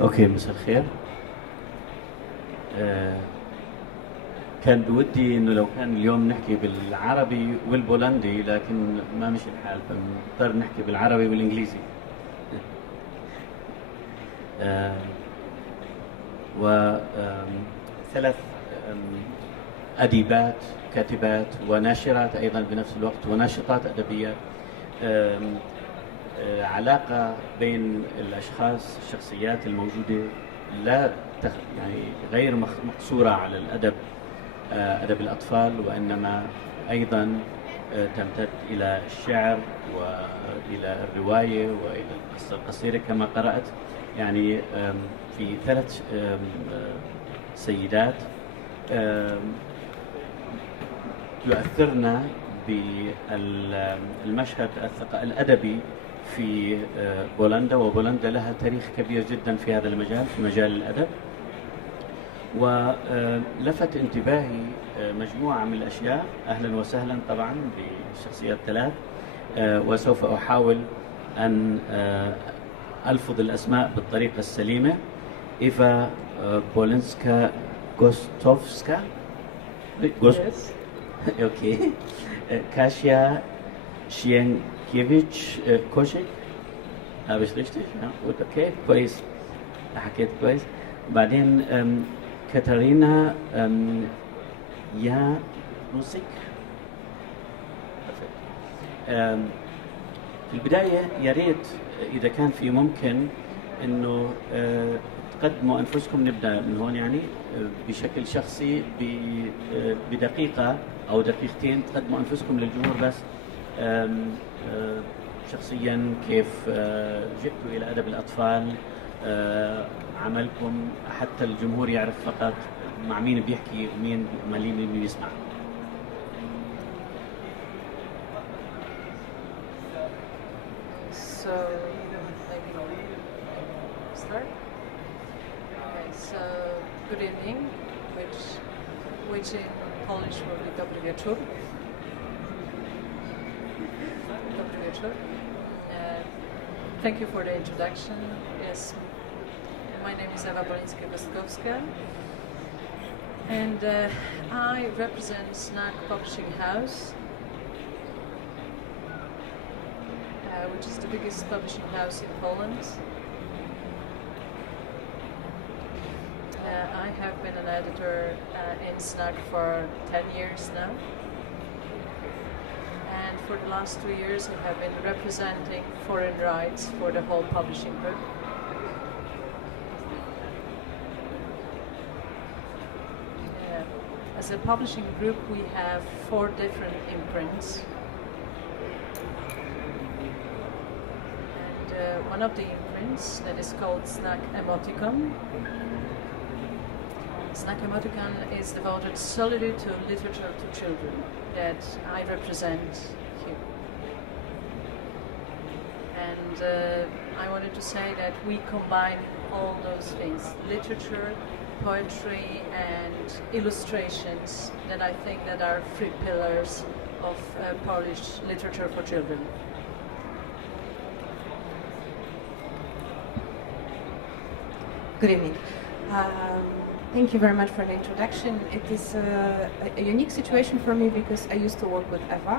اوكي، مساء الخير. كان بودي انه لو كان اليوم نحكي بالعربي والبولندي، لكن ما مشي الحال فنضطر نحكي بالعربي والانجليزي. وثلاث أديبات، كاتبات وناشرات أيضا بنفس الوقت، وناشطات أدبيات. علاقة بين الأشخاص، الشخصيات الموجودة لا يعني غير مقصورة على الأدب، أدب الأطفال، وإنما أيضا تمتد إلى الشعر وإلى الرواية وإلى القصة القصيرة كما قرأت. يعني في ثلاث سيدات يؤثرنا بالمشهد الأدبي في بولندا، وبولندا لها تاريخ كبير جدا في هذا المجال، في مجال الأدب. ولفت انتباهي مجموعة من الأشياء. أهلا وسهلا طبعا بالشخصيات الثلاث، وسوف أحاول أن ألفظ الأسماء بالطريقة السليمة. إيفا بولنسكا غوستوفسكا، اوكي. كاشيا شينكيفيتش كوشيك، مش richtig؟ اوكي، كويس، حكيت كويس. بعدين كاتارينا يانوسيك. في البداية يا ريت إذا كان في ممكن إنه تقدموا أنفسكم، نبدأ من هون يعني بشكل شخصي بدقيقة أو دقيقتين، تقدموا أنفسكم للجمهور بس شخصيا، كيف جئتوا إلى أدب الأطفال، عملكم، حتى الجمهور يعرف فقط مع مين بيحكي ومين مين بيسمع. So, maybe start? Okay, so good evening, which in Polish will be dobry wieczór. Dobry wieczór. Thank you for the introduction. Yes, my name is Ewa Bolińska-Kostkowska, and I represent Snack Publishing House, which is the biggest publishing house in Poland. I have been an editor in Snack for 10 years now. And for the last 2 years I have been representing foreign rights for the whole publishing group. As a publishing group we have 4 different imprints. One of the imprints that is called Snack Emoticon. Snack Emoticon is devoted solely to literature to children that I represent here. And I wanted to say that we combine all those things, literature, poetry and illustrations, that I think that are 3 pillars of Polish literature for children. Good evening. Thank you very much for the introduction. It is a unique situation for me because I used to work with Eva.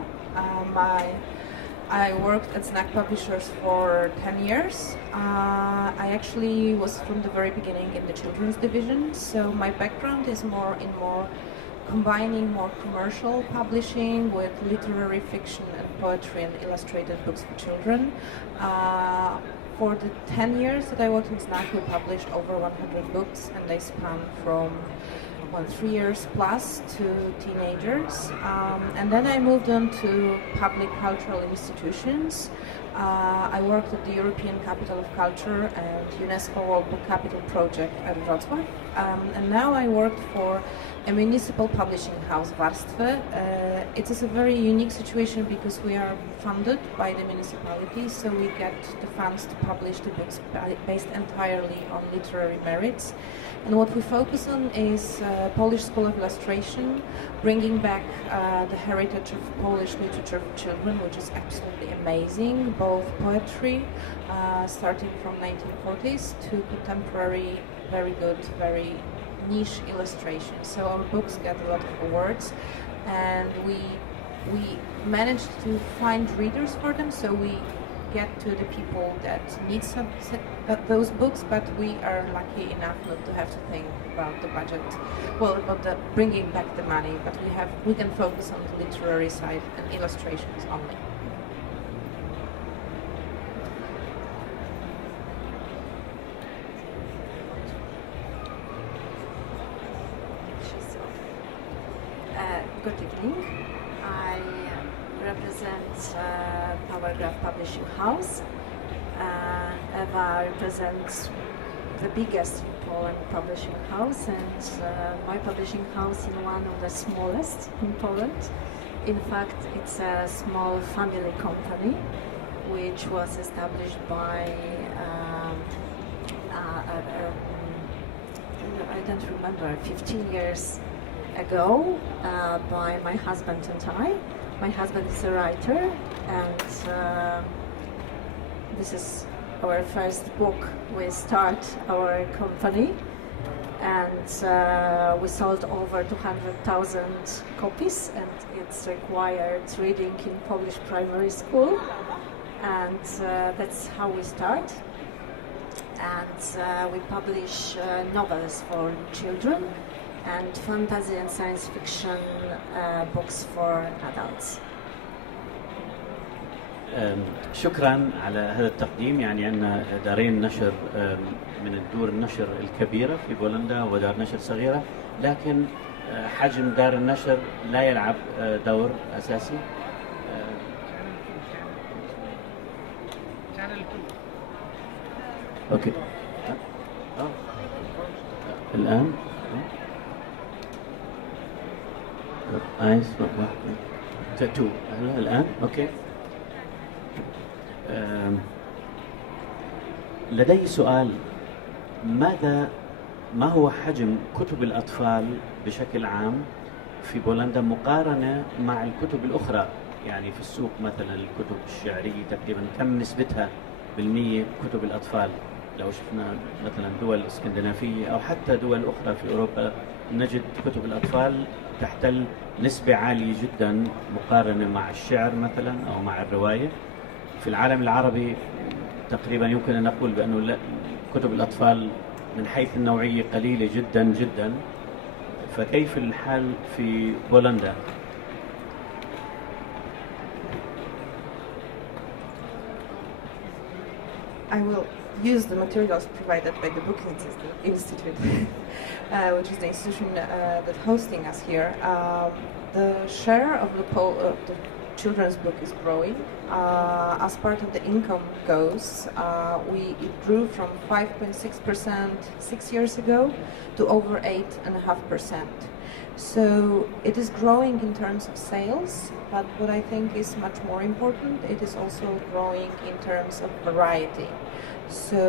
I worked at Snack Publishers for 10 years. I actually was from the very beginning in the children's division, so my background is more combining more commercial publishing with literary fiction and poetry and illustrated books for children. For the 10 years that I worked in Snack, we published over 100 books, and they span from 3 years plus to teenagers. And then I moved on to public cultural institutions. I worked at the European Capital of Culture and UNESCO World Book Capital Project at Wrocław. And now I worked for a municipal publishing house, Warstwy. It is a very unique situation because we are funded by the municipality, so we get the funds to publish the books based entirely on literary merits. And what we focus on is Polish School of Illustration, bringing back the heritage of Polish literature for children, which is absolutely amazing, both poetry, starting from 1940s, to contemporary, very good, very niche illustration. So our books get a lot of awards, and we managed to find readers for them, so we get to the people that need those books, but we are lucky enough not to have to think about the budget, well, about the bringing back the money, but we can focus on the literary side and illustrations only. Good evening. I represent Paragraph Publishing House. Eva represents the biggest in Poland publishing house, and my publishing house is one of the smallest in Poland. In fact, it's a small family company which was established by I don't remember, 15 years ago by my husband and I. My husband is a writer, and this is our first book. We start our company, and we sold over 200,000 copies, and it's required reading in Polish primary school, and that's how we start. And we publish novels for children and fantasy and science fiction books for adults. شكرا على هذا التقديم. يعني عندنا دارين نشر من الدور النشر الكبيرة في بولندا ودار نشر صغيرة، لكن حجم دار النشر لا يلعب دور أساسي. اوكي الآن تو الآن اوكي. لدي سؤال، ما هو حجم كتب الأطفال بشكل عام في بولندا مقارنة مع الكتب الأخرى؟ يعني في السوق مثلا الكتب الشعرية تقريبا كم نسبتها بالمية كتب الأطفال؟ لو شفنا مثلا دول اسكندنافية أو حتى دول أخرى في أوروبا نجد كتب الأطفال تحتل نسبة عالية جدا مقارنة مع الشعر مثلا أو مع الرواية. في العالم العربي تقريبا يمكن أن نقول بأنه كتب الأطفال من حيث النوعية قليلة جدا جدا. فكيف الحال في بولندا؟ I will use the materials provided by the Book Institute, which is the institution that's hosting us here. The share of the children's book is growing. As part of the income goes, it grew from 5.6% 6 years ago to over 8.5%. So it is growing in terms of sales, but what I think is much more important, it is also growing in terms of variety. So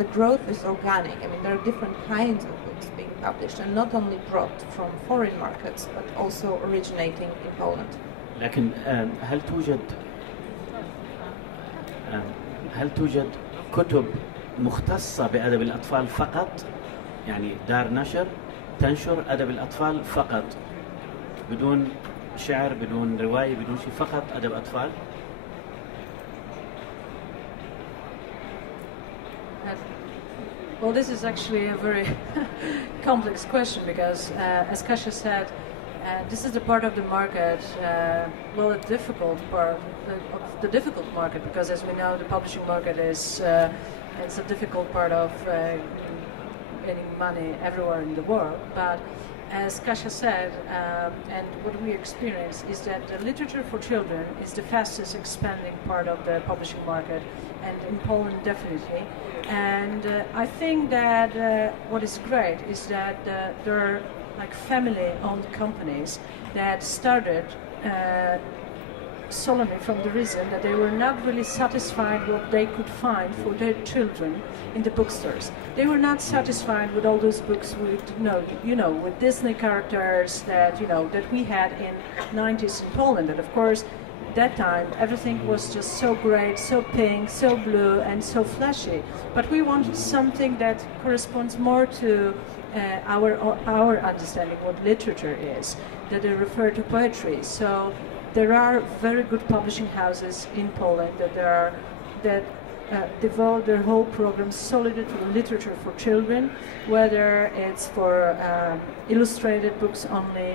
the growth is organic. I mean, there are different kinds of books being published, and not only brought from foreign markets, but also originating in Poland. لكن هل توجد كتب مختصة بأدب الأطفال فقط؟ يعني دار نشر تنشر أدب الأطفال فقط بدون شعر بدون رواية بدون شيء، فقط أدب أطفال؟ Well, this is actually a very complex question because, as Kasia said, this is the part of the market, a difficult part of the difficult market, because as we know, the publishing market is it's a difficult part of getting money everywhere in the world. But as Kasia said, and what we experience is that the literature for children is the fastest expanding part of the publishing market, and in Poland definitely. And I think that what is great is that there are like family-owned companies that started solely from the reason that they were not really satisfied what they could find for their children in the bookstores. They were not satisfied with all those books with with Disney characters that that we had in 90s in Poland. And of course, at that time everything was just so great, so pink, so blue, and so flashy. But we wanted something that corresponds more to our understanding what literature is, that they refer to poetry. So there are very good publishing houses in Poland that devote their whole program solely to literature for children, whether it's for illustrated books only,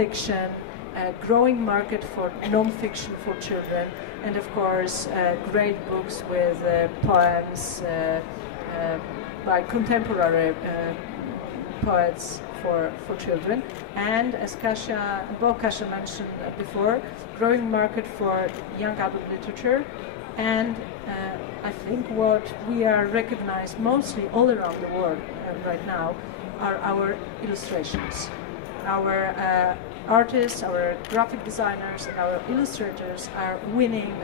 fiction, growing market for non-fiction for children, and of course great books with poems by contemporary poets for children. And as Kasia mentioned before, growing market for young adult literature. And I think what we are recognized mostly all around the world right now are our illustrations. Our artists, our graphic designers, and our illustrators are winning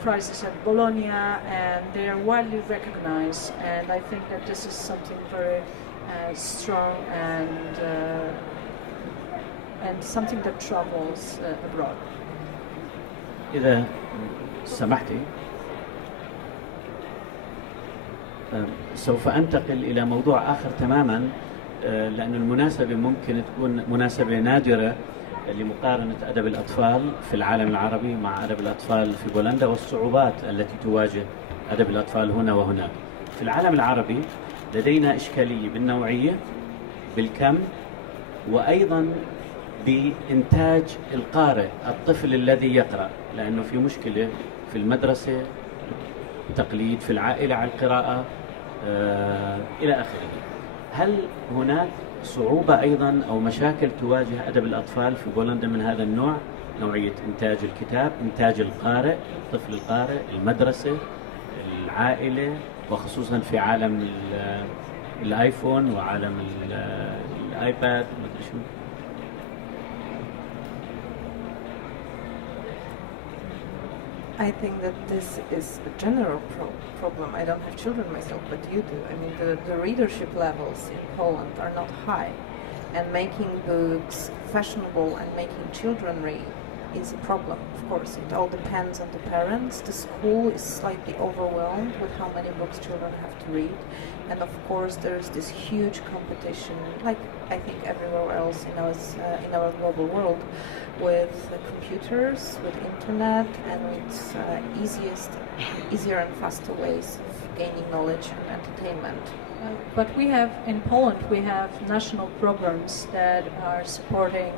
prizes at Bologna, and they are widely recognized. And I think that this is something very strong and something that travels abroad. إذا سمحتي سوف أنتقل إلى موضوع آخر تماما، لأن المناسبة ممكن تكون مناسبة نادرة لمقارنة أدب الأطفال في العالم العربي مع أدب الأطفال في بولندا والصعوبات التي تواجه أدب الأطفال هنا وهناك. في العالم العربي لدينا إشكالية بالنوعية، بالكم، وأيضا بإنتاج القارئ، الطفل الذي يقرأ، لأنه في مشكلة في المدرسة، تقليد في العائلة على القراءة إلى آخره. هل هناك صعوبة أيضا أو مشاكل تواجه أدب الأطفال في بولندا من هذا النوع، نوعية إنتاج الكتاب، إنتاج القارئ، الطفل القارئ، المدرسة، العائلة، وخصوصا في عالم الآيفون وعالم الآيباد ومدري شو؟ I think that this is a general problem. I don't have children myself, but you do. I mean, the readership levels in Poland are not high, and making books fashionable and making children read is a problem. Of course, it all depends on the parents. The school is slightly overwhelmed with how many books children have to read, and of course there is this huge competition, like I think everywhere else in our global world, with computers, with internet, and with easier and faster ways of gaining knowledge and entertainment. But we have, in Poland, we have national programs that are supporting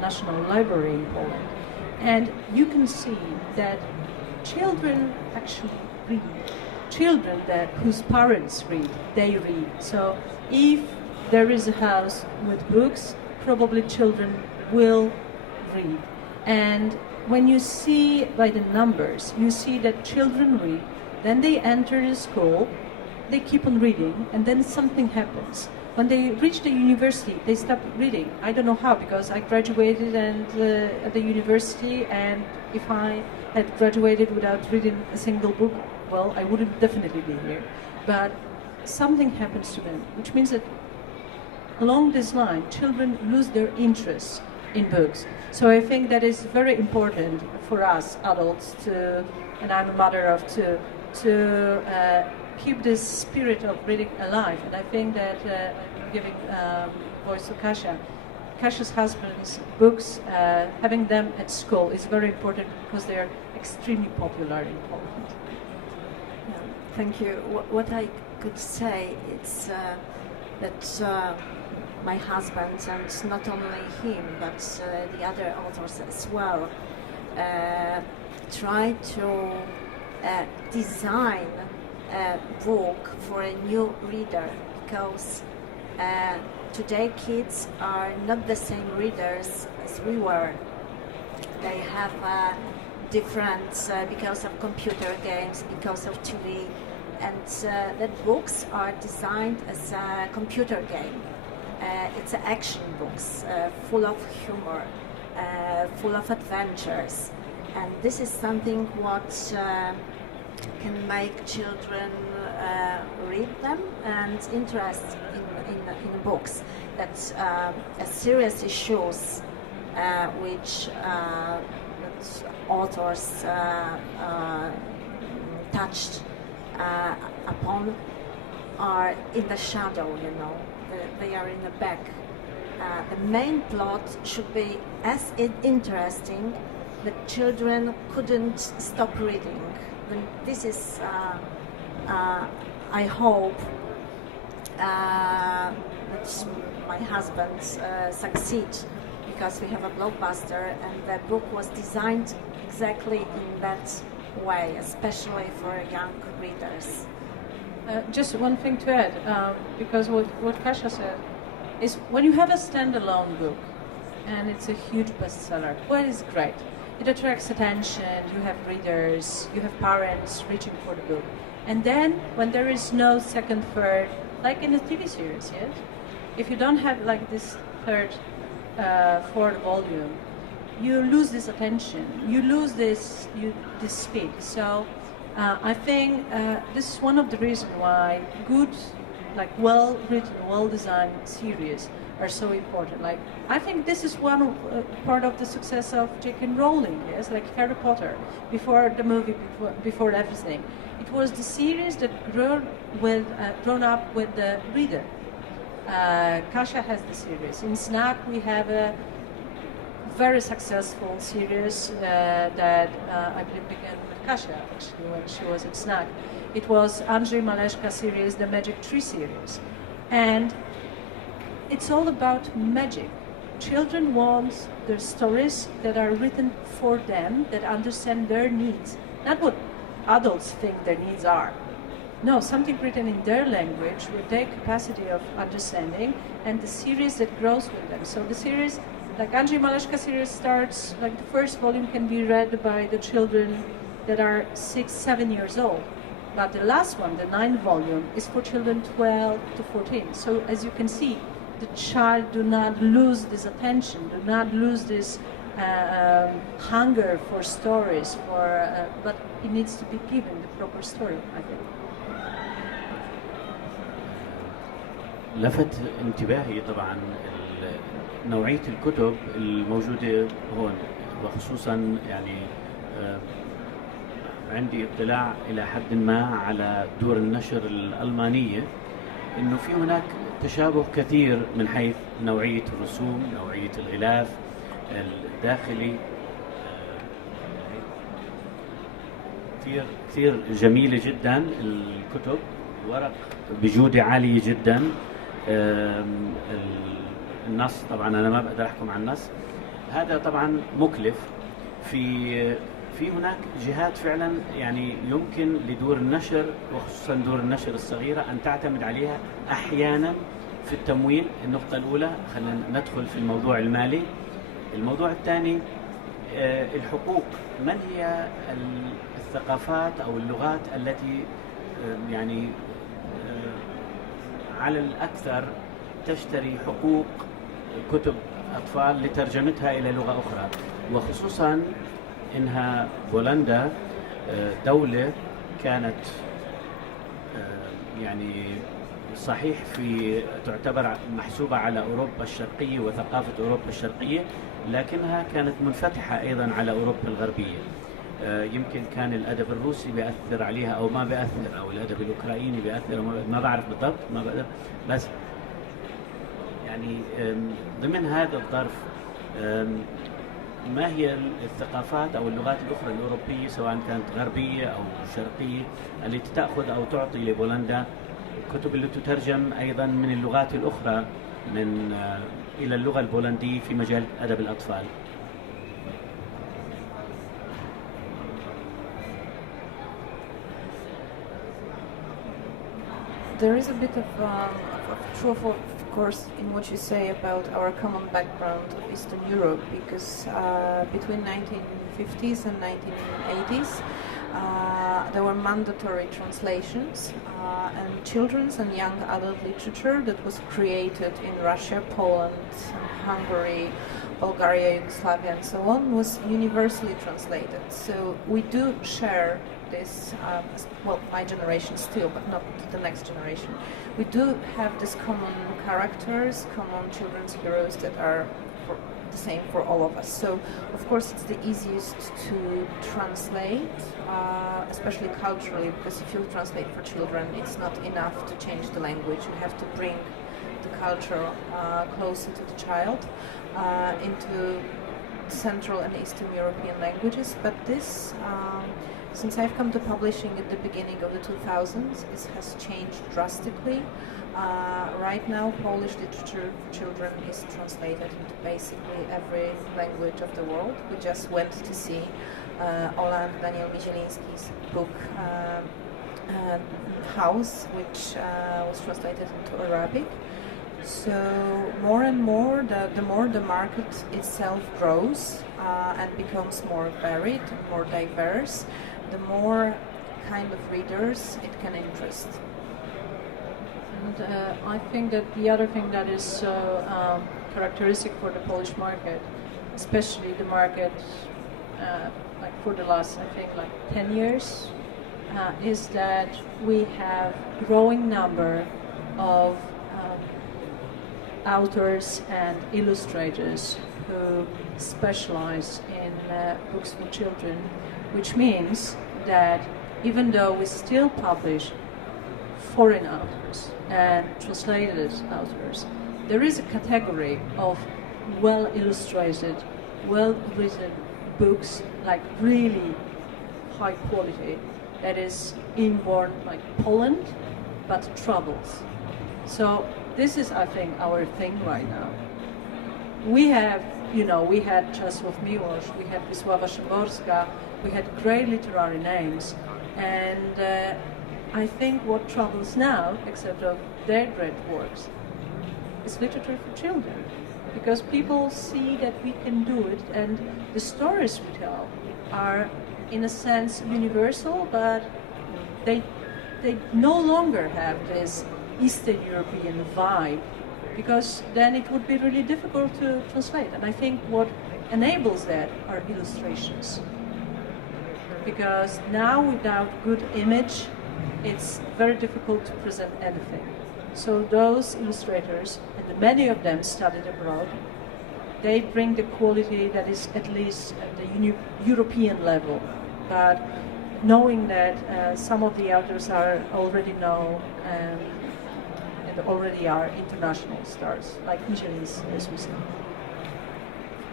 National Library in Poland, and you can see that children actually read. Children whose parents read, they read. So if there is a house with books, probably children will read. And when you see by the numbers, you see that children read, then they enter the school, they keep on reading, and then something happens. When they reach the university, they stop reading. I don't know how, because I graduated at the university, and if I had graduated without reading a single book, well, I wouldn't definitely be here. But something happens to them, which means that along this line, children lose their interest in books. So I think that is very important for us adults to, and I'm a mother of two, to keep this spirit of reading alive. And I think that giving voice to Kasia, Kasia's husband's books, having them at school is very important because they are extremely popular in Poland. Yeah, thank you. What I could say is that my husband, and not only him, but the other authors as well, try to design a book for a new reader, because today kids are not the same readers as we were. They have different because of computer games, because of TV, and the books are designed as a computer game. It's action books, full of humor, full of adventures, and this is something what can make children read them and interest in books. That's serious issues which authors touched upon are in the shadow, you know. They are in the back. The main plot should be as interesting that children couldn't stop reading. And this is, I hope, that my husband succeed, because we have a blockbuster and the book was designed exactly in that way, especially for young readers. Just one thing to add, because what Kasia said is when you have a standalone book and it's a huge bestseller, well, it's great. It attracts attention, you have readers, you have parents reaching for the book. And then when there is no second, third, like in a TV series, yes? If you don't have like this third, fourth volume, you lose this attention, you lose this speed. So I think this is one of the reasons why good, like well-written, well-designed series are so important. Like I think this is one part of the success of J.K. Rowling. Yes, like Harry Potter, before the movie, before everything, it was the series that grown up with the reader. Kasia has the series. In Snack, we have a very successful series that I believe began with Kasia, actually, when she was at Snack. It was Andrzej Maleszka series, the Magic Tree series. And it's all about magic. Children want their stories that are written for them, that understand their needs, not what adults think their needs are. No, something written in their language with their capacity of understanding, and the series that grows with them. So the series, like Andrzej Maleszka series starts, like the first volume can be read by the children that are 6, 7 years old. But the last one, the 9th volume, is for children 12 to 14. So as you can see, the child do not lose this attention, do not lose this hunger for stories, but it needs to be given the proper story, I think. لفت انتباهي طبعا نوعية الكتب الموجودة هون، وخصوصا يعني عندي اطلاع إلى حد ما على دور النشر الألمانية، إنه في هناك تشابه كثير من حيث نوعية الرسوم، نوعية الغلاف الداخلي، كثير جميلة جدا الكتب، ورق بجودة عالية جدا. النص طبعا أنا ما بقدر أحكم عن النص، هذا طبعا مكلف. في هناك جهات فعلا يعني يمكن لدور النشر وخصوصا دور النشر الصغيرة أن تعتمد عليها أحيانا في التمويل. النقطة الأولى، خلينا ندخل في الموضوع المالي. الموضوع الثاني الحقوق. من هي الثقافات أو اللغات التي يعني على الأكثر تشتري حقوق كتب أطفال لترجمتها إلى لغة أخرى، وخصوصا إنها بولندا دولة كانت يعني صحيح تعتبر محسوبة على أوروبا الشرقية وثقافة أوروبا الشرقية، لكنها كانت منفتحة أيضا على أوروبا الغربية. يمكن كان الأدب الروسي بيأثر عليها أو ما بيأثر، أو الأدب الأوكراني بيأثر، ما بعرف بالضبط، ما بقدر، بس يعني ضمن هذا الظرف ما هي الثقافات أو اللغات الأخرى الأوروبية سواء كانت غربية أو شرقية التي تأخذ أو تعطي لبولندا الكتب اللي تترجم أيضا من اللغات الأخرى إلى اللغة البولندية في مجال أدب الأطفال؟ there is a bit of truth, of course, in what you say about our common background of Eastern Europe, because between 1950s and 1980s, there were mandatory translations and children's and young adult literature that was created in Russia, Poland, Hungary, Bulgaria, Yugoslavia, and so on, was universally translated. So we do share this, well, my generation still, but not the next generation. We do have these common characters, common children's heroes that are the same for all of us. So, of course, it's the easiest to translate, especially culturally, because if you translate for children, it's not enough to change the language. You have to bring the culture closer to the child into Central and Eastern European languages. But this, since I've come to publishing at the beginning of the 2000s, this has changed drastically. Right now, Polish literature for children is translated into basically every language of the world. We just went to see Ola and Daniel Mizieliński's book House, which was translated into Arabic. So more and more, the more the market itself grows and becomes more varied, more diverse, the more kind of readers it can interest. And I think that the other thing that is so characteristic for the Polish market, especially the market like for the last, I think, like 10 years, is that we have growing number of authors and illustrators who specialize in books for children, which means that even though we still publish foreign authors and translated authors, there is a category of well-illustrated, well-written books, like really high quality, that is inborn like Poland, but travels. So this is, I think, our thing right now. We have, we had Czesław Miłosz, we had Wisława Szymborska, we had great literary names, and I think what troubles now, except of their great works, is literature for children, because people see that we can do it, and the stories we tell are, in a sense, universal, but they no longer have this Eastern European vibe, because then it would be really difficult to translate. And I think what enables that are illustrations, because now without good image, it's very difficult to present anything. So those illustrators, and many of them studied abroad, they bring the quality that is at least at the European level. But knowing that some of the authors are already known and already are international stars, like Michelin's, as we said.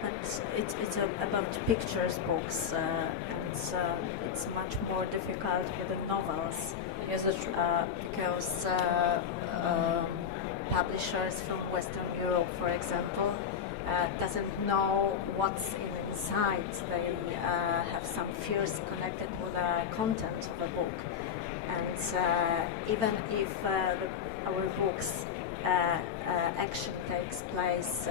But it's about pictures books, and it's much more difficult with the novels. Yes, that's true. Because publishers from Western Europe, for example, doesn't know what's inside. They have some fears connected with the content of a book, and even if our books action takes place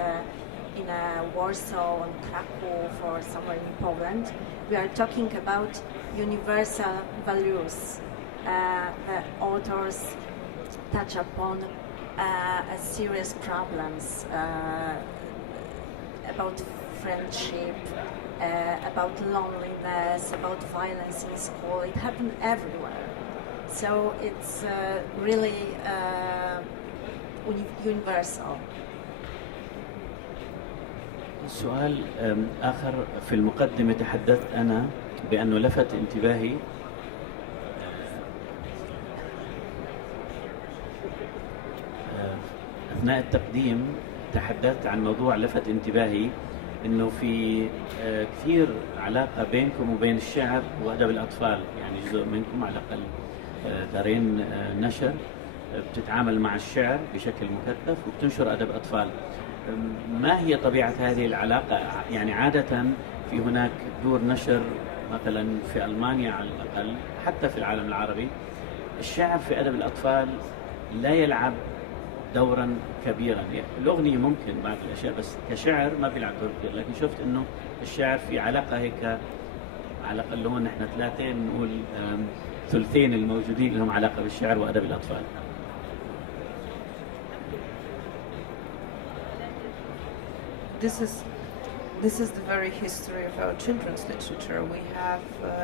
in Warsaw and Krakow or somewhere in Poland, we are talking about universal values. The authors touch upon serious problems about friendship, about loneliness, about violence in school. It happened everywhere. So it's really universal. سؤال آخر، في المقدمة تحدثت أنا بأنه لفت انتباهي أثناء التقديم، تحدثت عن موضوع لفت انتباهي، إنه في كثير علاقة بينكم وبين الشعر وأدب الأطفال، يعني جزء منكم على الأقل دارين نشر بتتعامل مع الشعر بشكل مكثف وبتنشر أدب أطفال. ما هي طبيعة هذه العلاقة؟ يعني عادة في هناك دور نشر مثلا في ألمانيا على الأقل، حتى في العالم العربي، الشعر في أدب الأطفال لا يلعب دورا كبيرا. يعني الأغنية ممكن بعض الأشياء، بس كشعر ما بيلعب دور كبير. لكن شفت إنه الشعر في علاقة هيك، على الأقل هون نحن ثلاثة نقول ثلثين الموجودين لهم علاقة بالشعر وأدب الأطفال. This is the very history of our children's literature. We have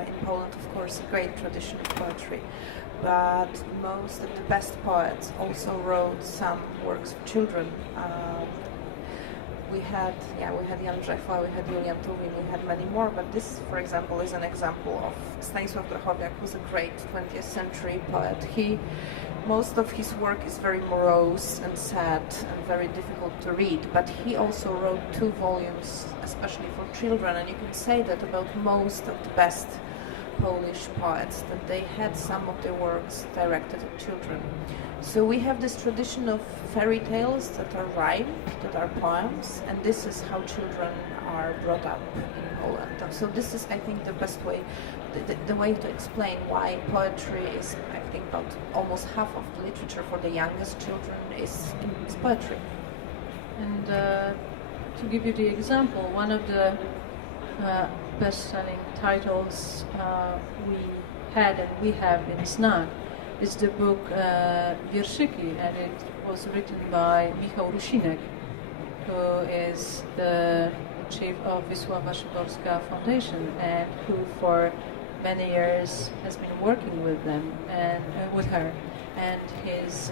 in Poland, of course, a great tradition of poetry, but most of the best poets also wrote some works for children. We had Jan Brzechwa, we had Julian Tuwim, we had many more, but this, for example, is an example of Stanisław Grochowiak, who's a great 20th century poet. Most of his work is very morose and sad and very difficult to read, but he also wrote 2 volumes, especially for children, and you can say that about most of the best Polish poets, that they had some of their works directed at children. So we have this tradition of fairy tales that are rhymed, that are poems, and this is how children are brought up in Poland. So this is, I think, the best way, the way to explain why poetry is, I think, about almost half of the literature for the youngest children is poetry. And to give you the example, one of the best-selling titles we had and we have in Znak is the book Wierszyki, and it was written by Michał Rusinek, who is the chief of Wisława Szymborska Foundation, and who for many years has been working with them and with her. And he's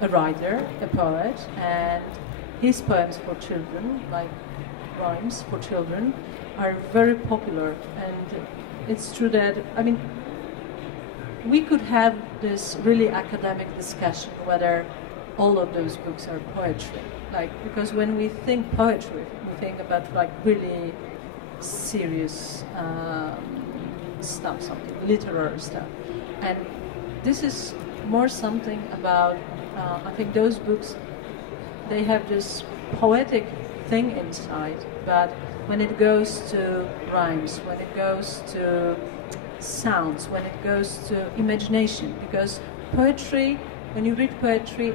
a writer, a poet, and his poems for children, like rhymes for children, are very popular. And it's true that, I mean, we could have this really academic discussion whether all of those books are poetry. Like, because when we think poetry, we think about like really serious stuff, something literary stuff. And this is more something about, I think those books, they have this poetic thing inside, but when it goes to rhymes, when it goes to sounds, when it goes to imagination, because poetry, when you read poetry,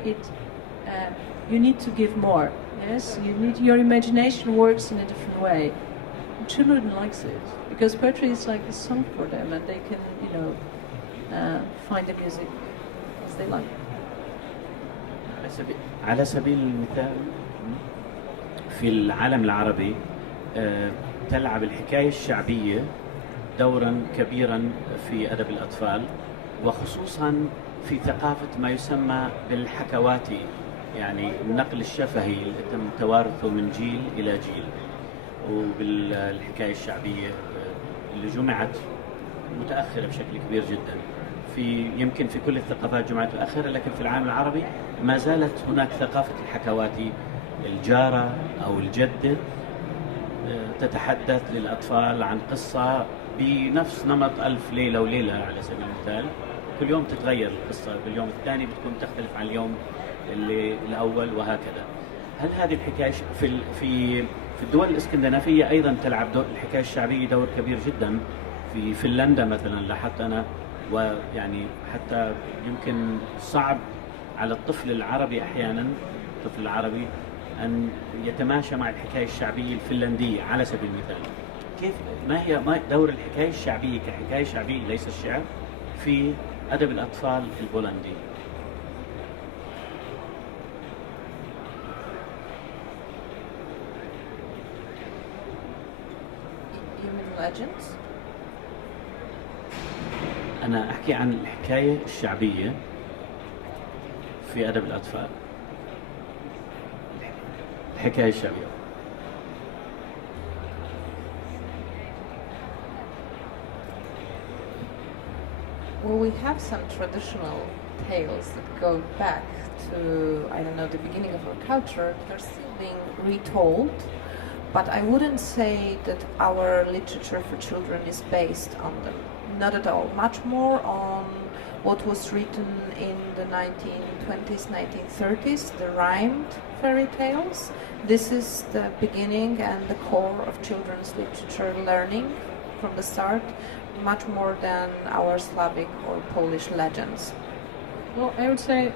you need to give more. Yes, your imagination works in a different way. Children likes it because poetry is like a song for them, and they can, find the music as they like. على سبيل المثال في العالم العربي تلعب الحكاية الشعبية دورا كبيرا في أدب الأطفال، وخصوصا في ثقافة ما يسمى بالحكواتي، يعني النقل الشفهي اللي تم توارثه من جيل إلى جيل. وبالحكاية الشعبية اللي جمعت متأخرة بشكل كبير جدا، يمكن في كل الثقافات جمعت متأخرة، لكن في العالم العربي ما زالت هناك ثقافة الحكواتي. الجارة أو الجدة تتحدث للأطفال عن قصة بنفس نمط ألف ليلة وليلة على سبيل المثال. كل يوم تتغير القصة، باليوم الثاني بتكون تختلف عن اليوم الأول، وهكذا. هل هذه الحكاية في الدول الإسكندنافية أيضا تلعب الحكاية الشعبية دور كبير جدا؟ في فنلندا مثلا لاحظت أنا، ويعني حتى يمكن صعب على الطفل العربي أحيانا، الطفل العربي أن يتماشى مع الحكاية الشعبية الفنلندية على سبيل المثال. كيف ما دور الحكاية الشعبية كحكاية شعبية ليس الشعر في أدب الأطفال البولندي؟ Legends? أنا أحكي عن الحكاية الشعبية في أدب الأطفال. الحكاية الشعبية. Well, we have some traditional tales that go back to, I don't know, the beginning of our culture. They're still being retold, but I wouldn't say that our literature for children is based on them. Not at all. Much more on what was written in the 1920s, 1930s, the rhymed fairy tales. This is the beginning and the core of children's literature learning from the start, much more than our Slavic or Polish legends. Well, I would say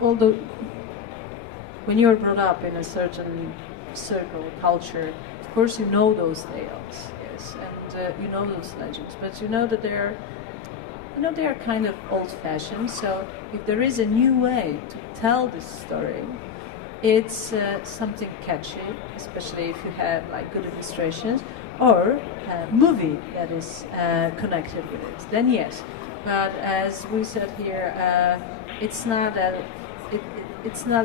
although when you're brought up in a certain circle, culture, of course you know those tales, yes, and you know those legends, but you know that they're kind of old-fashioned. So if there is a new way to tell this story, it's something catchy, especially if you have like good illustrations or a movie that is connected with it. Then yes, but as we said here, it's not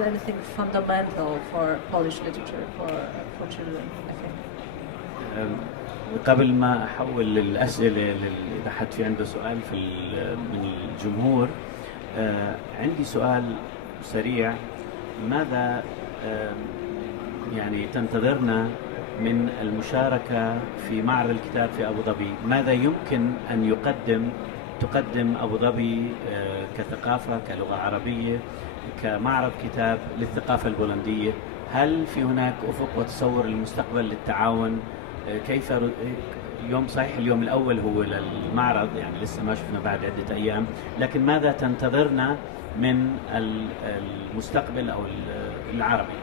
anything fundamental for Polish literature for children, I think. قبل ما أحول للأسئلة اللي حد في عنده سؤال من الجمهور، عندي سؤال سريع. ماذا يعني تنتظرنا من المشاركة في معرض الكتاب في أبوظبي؟ ماذا يمكن أن تقدم أبوظبي كثقافة، كلغة عربية، كمعرض كتاب للثقافة البولندية؟ هل في هناك أفق وتصور للمستقبل للتعاون؟ كيف اليوم صحيح اليوم الأول هو للمعرض، يعني لسه ما شفنا بعد عدة أيام، لكن ماذا تنتظرنا من المستقبل أو العربي؟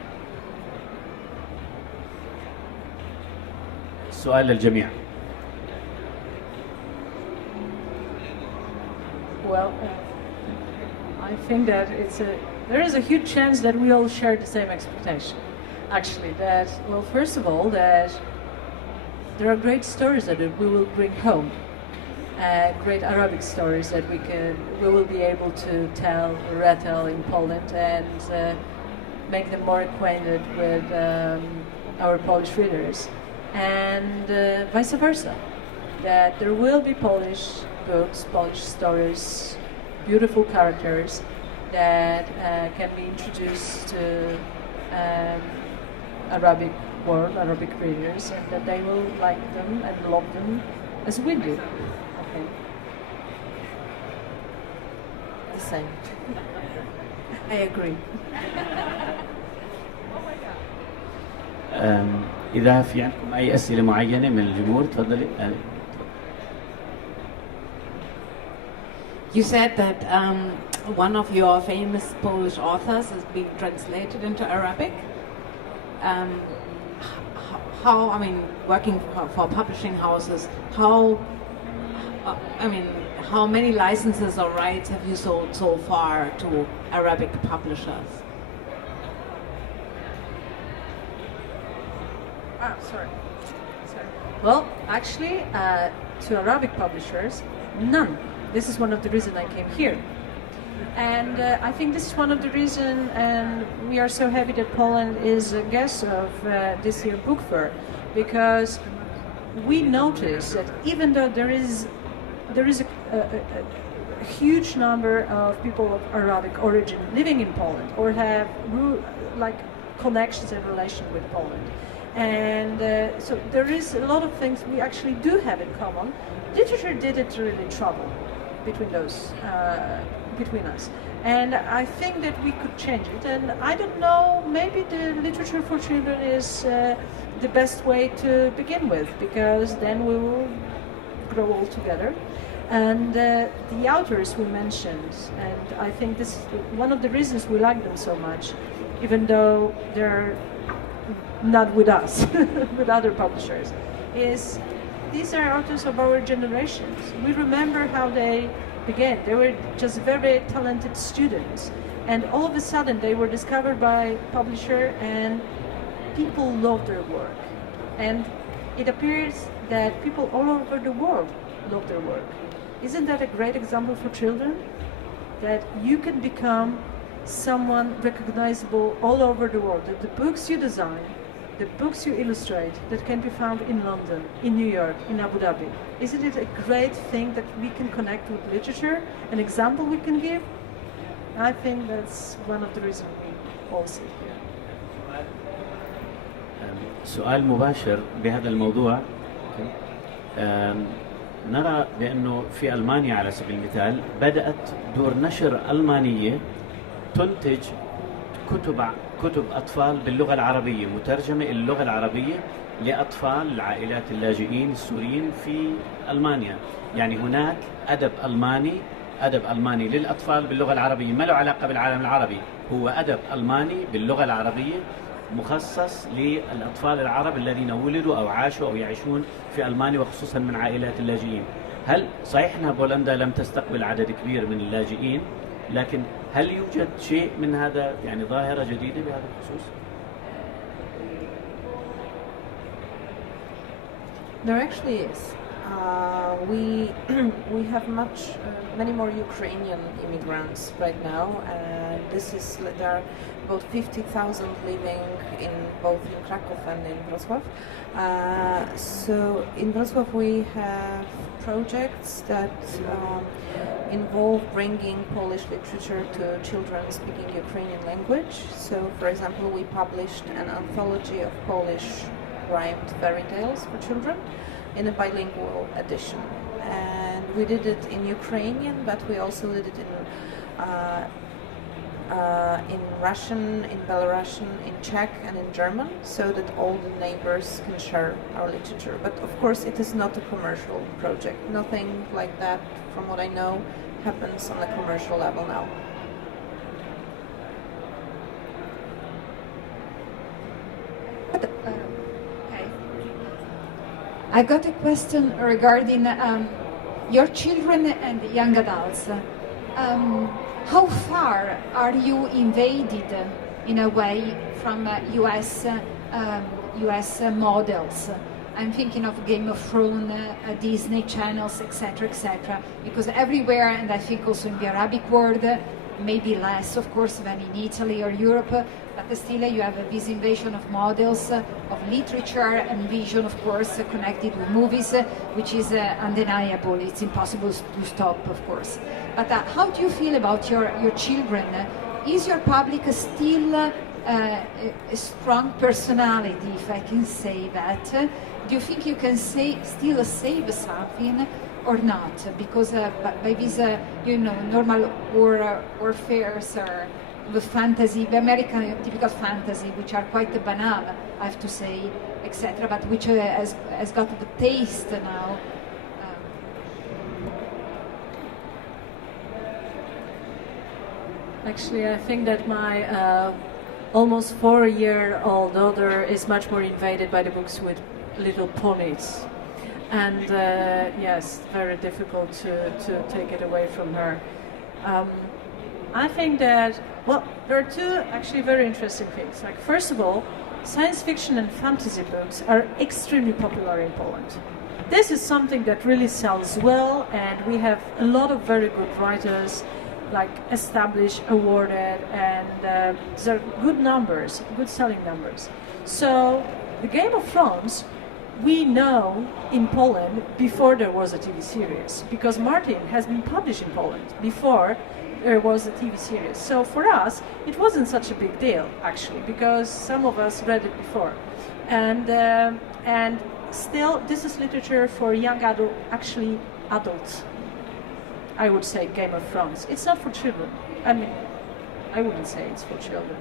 السؤال للجميع. Well, I think that there is a huge chance that we all share the same expectation. Actually, that, well, first of all, that there are great stories that we will bring home, great Arabic stories that we will be able to retell in Poland and make them more acquainted with our Polish readers, and vice versa. That there will be Polish books, Polish stories, beautiful characters that can be introduced to Arabic world, Arabic readers, and that they will like them and love them as we do. Okay. The same. I agree. إذا في عندكم أي أسئلة معينة من الجمهور تفضلي. You said that one of your famous Polish authors is being translated into Arabic. How, I mean, working for publishing houses, how many licenses or rights have you sold so far to Arabic publishers? Sorry. Well, actually, to Arabic publishers, none. This is one of the reasons I came here. And I think this is one of the reasons, and we are so happy that Poland is a guest of this year's book fair, because we notice that even though there is a huge number of people of Arabic origin living in Poland or have like connections and relations with Poland, and so there is a lot of things we actually do have in common. Literature didn't really trouble between us, and I think that we could change it. And I don't know, maybe the literature for children is the best way to begin with, because then we will grow all together. And the authors we mentioned, and I think this is one of the reasons we like them so much, even though they're not with us, with other publishers, is these are authors of our generations. We remember how they began. They were just very talented students, and all of a sudden they were discovered by publisher, and people love their work. And it appears that people all over the world love their work. Isn't that a great example for children? That you can become someone recognizable all over the world. That the books you design, the books you illustrate, that can be found in London, in New York, in Abu Dhabi. Isn't it a great thing that we can connect with literature? An example we can give? I think that's one of the reasons we all sit here. سؤال مباشر بهذا الموضوع. نرى بأنه في ألمانيا على سبيل المثال بدأت دور نشر ألمانية تنتج كتب أطفال باللغة العربية، مترجمة إلى اللغة العربية لأطفال العائلات اللاجئين السوريين في ألمانيا. يعني هناك أدب ألماني للأطفال باللغة العربية، ما له علاقة بالعالم العربي، هو أدب ألماني باللغة العربية مخصص للأطفال العرب الذين ولدوا أو عاشوا أو يعيشون في ألمانيا وخصوصا من عائلات اللاجئين. هل صحيح أن بولندا لم تستقبل عدد كبير من اللاجئين، لكن هل يوجد شيء من هذا يعني ظاهرة جديدة بهذا الخصوص؟ There actually is. We have many more Ukrainian immigrants right now. There are about 50,000 living in both in Krakow and in Wrocław. So in Wrocław we have projects that involve bringing Polish literature to children speaking Ukrainian language. So, for example, we published an anthology of Polish rhymed fairytales for children in a bilingual edition, and we did it in Ukrainian, but we also did it in Russian, in Belarusian, in Czech, and in German, so that all the neighbors can share our literature. But of course, it is not a commercial project. Nothing like that, from what I know, happens on a commercial level now. I got a question regarding your children and young adults. How far are you invaded, in a way, from US models? I'm thinking of Game of Thrones, Disney channels, etc., etc. Because everywhere, and I think also in the Arabic world, maybe less, of course, than in Italy or Europe, but still you have this invasion of models, of literature and vision, of course, connected with movies, which is undeniable. It's impossible to stop, of course. But how do you feel about your children? Is your public still a strong personality, if I can say that? Do you think you can still save something or not? Because by these, normal warfares or the fantasy, the American typical fantasy, which are quite banal, I have to say, etc., but which has got the taste now. Actually, I think that my almost 4-year-old daughter is much more invaded by the books with little ponies. And yes, very difficult to take it away from her. I think that, well, there are two actually very interesting things. Like, first of all, science fiction and fantasy books are extremely popular in Poland. This is something that really sells well, and we have a lot of very good writers, like established, awarded, and these are good numbers, good selling numbers. So the Game of Thrones, we know in Poland before there was a TV series, because Martin has been published in Poland before there was a TV series. So for us, it wasn't such a big deal, actually, because some of us read it before. And still, this is literature for young adults. I would say Game of Thrones. It's not for children. I mean, I wouldn't say it's for children.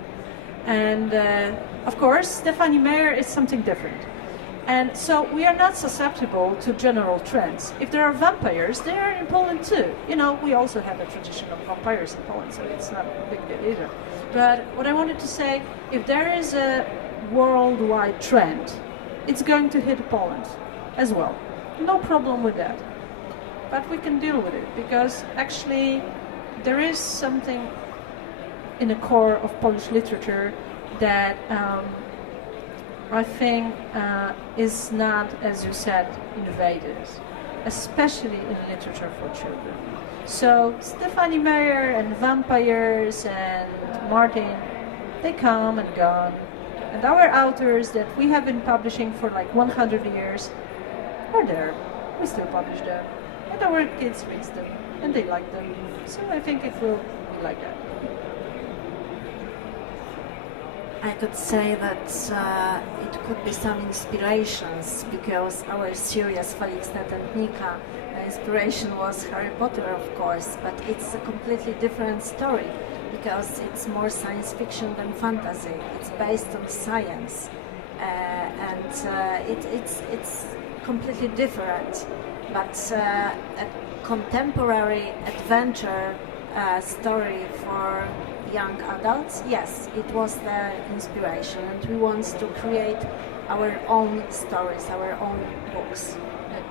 And of course, Stephanie Meyer is something different. And so we are not susceptible to general trends. If there are vampires, they are in Poland too. You know, we also have a tradition of vampires in Poland, so it's not a big deal either. But what I wanted to say, if there is a worldwide trend, it's going to hit Poland as well. No problem with that. But we can deal with it, because actually there is something in the core of Polish literature that I think is not, as you said, invaded, especially in literature for children. So Stephanie Meyer and vampires and Martin, they come and gone. And our authors that we have been publishing for like 100 years are there. We still publish them. And our kids read them, and they like them. So I think it will be like that. I could say that it could be some inspirations, because our series Felix Netętnika, the inspiration was Harry Potter, of course, but it's a completely different story, because it's more science fiction than fantasy. It's based on science, and it's completely different. But a contemporary adventure story for young adults, yes, it was the inspiration, and we want to create our own stories, our own books.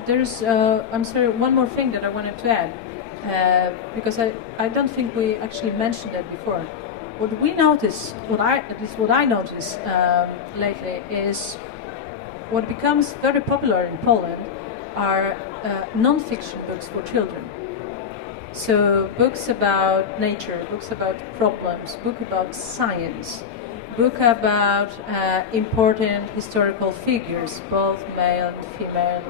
There's, I'm sorry, one more thing that I wanted to add, because I don't think we actually mentioned that before. What we notice, at least what I notice lately, is what becomes very popular in Poland are non-fiction books for children. So books about nature, books about problems, book about science, book about important historical figures, both male and female,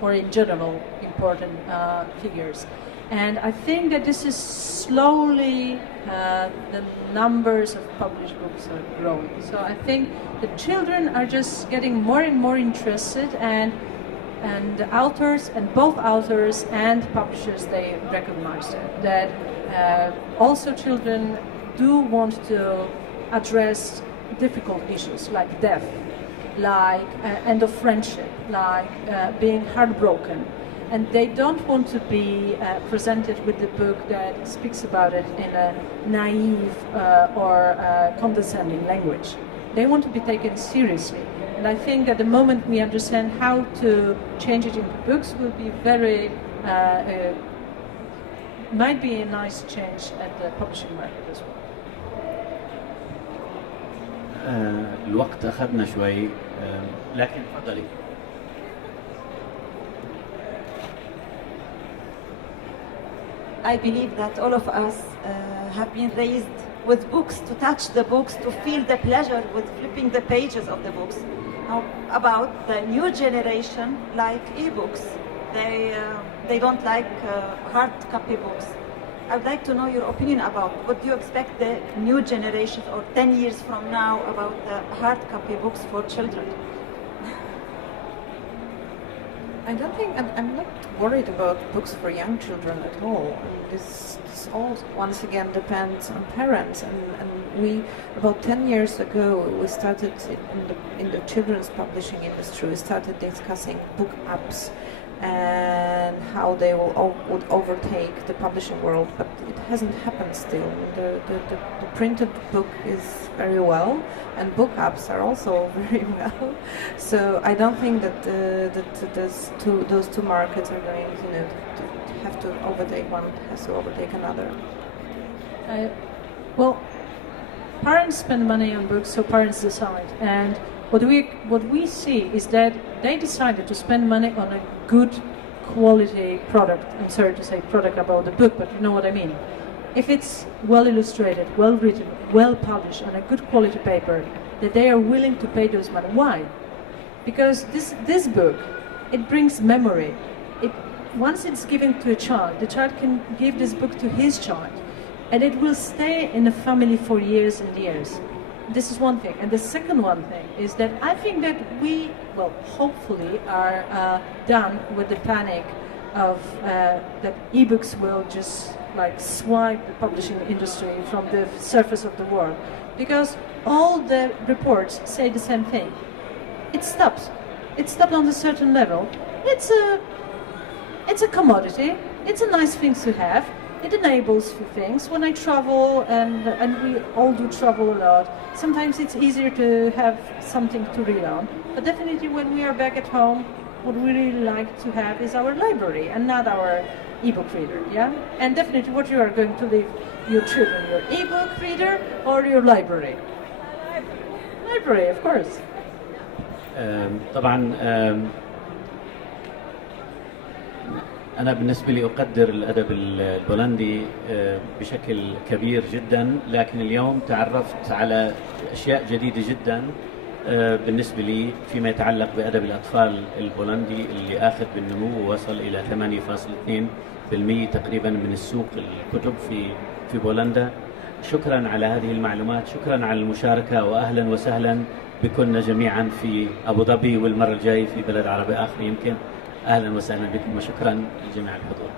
or in general important figures. And I think that this is slowly, the numbers of published books are growing. So I think the children are just getting more and more interested, and the authors, and both authors and publishers, they recognize that also children do want to address difficult issues like death, like end of friendship, like being heartbroken. And they don't want to be presented with the book that speaks about it in a naive or condescending language. They want to be taken seriously. And I think that the moment we understand how to change it into books will be very, might be a nice change at the publishing market as well. الوقت أخذنا شوي لكن تفضلي. I believe that all of us have been raised with books, to touch the books, to feel the pleasure with flipping the pages of the books. Now, about the new generation, like e-books, they don't like hard copy books. I'd like to know your opinion about what do you expect the new generation, or 10 years from now, about the hard copy books for children? I don't think, I'm not worried about books for young children at all. This all once again depends on parents, and we, about 10 years ago, we started in the children's publishing industry, we started discussing book apps and how they would overtake the publishing world, but it hasn't happened still. The printed book is very well, and book apps are also very well. So I don't think that those two markets are going, to have to overtake one, has to overtake another. Well, parents spend money on books, so parents decide. And what we see is that they decided to spend money on a good quality product. I'm sorry to say product about the book, but you know what I mean. If it's well illustrated, well written, well published on a good quality paper, that they are willing to pay those money. Why? Because this book, it brings memory. Once it's given to a child, the child can give this book to his child, and it will stay in the family for years and years. This is one thing. And the second one thing is that I think that we, well, hopefully are done with the panic of that ebooks will just like swipe the publishing industry from the surface of the world. Because all the reports say the same thing. It stops. It stopped on a certain level. It's a commodity. It's a nice thing to have. It enables few things. When I travel, and we all do travel a lot, sometimes it's easier to have something to read on. But definitely when we are back at home, what we really like to have is our library and not our ebook reader, yeah? And definitely what you are going to leave your children, your ebook reader or your library? Library, of course. طبعا أنا بالنسبة لي أقدر الأدب البولندي بشكل كبير جدا، لكن اليوم تعرفت على أشياء جديدة جدا بالنسبة لي فيما يتعلق بأدب الأطفال البولندي اللي آخذ بالنمو ووصل إلى 8.2% تقريبا من السوق الكتب في بولندا. شكرا على هذه المعلومات، شكرا على المشاركة، وأهلا وسهلا بكنا جميعا في أبوظبي، والمرة الجاية في بلد عربي آخر يمكن. أهلا وسهلا بكم وشكرا لجميع الحضور.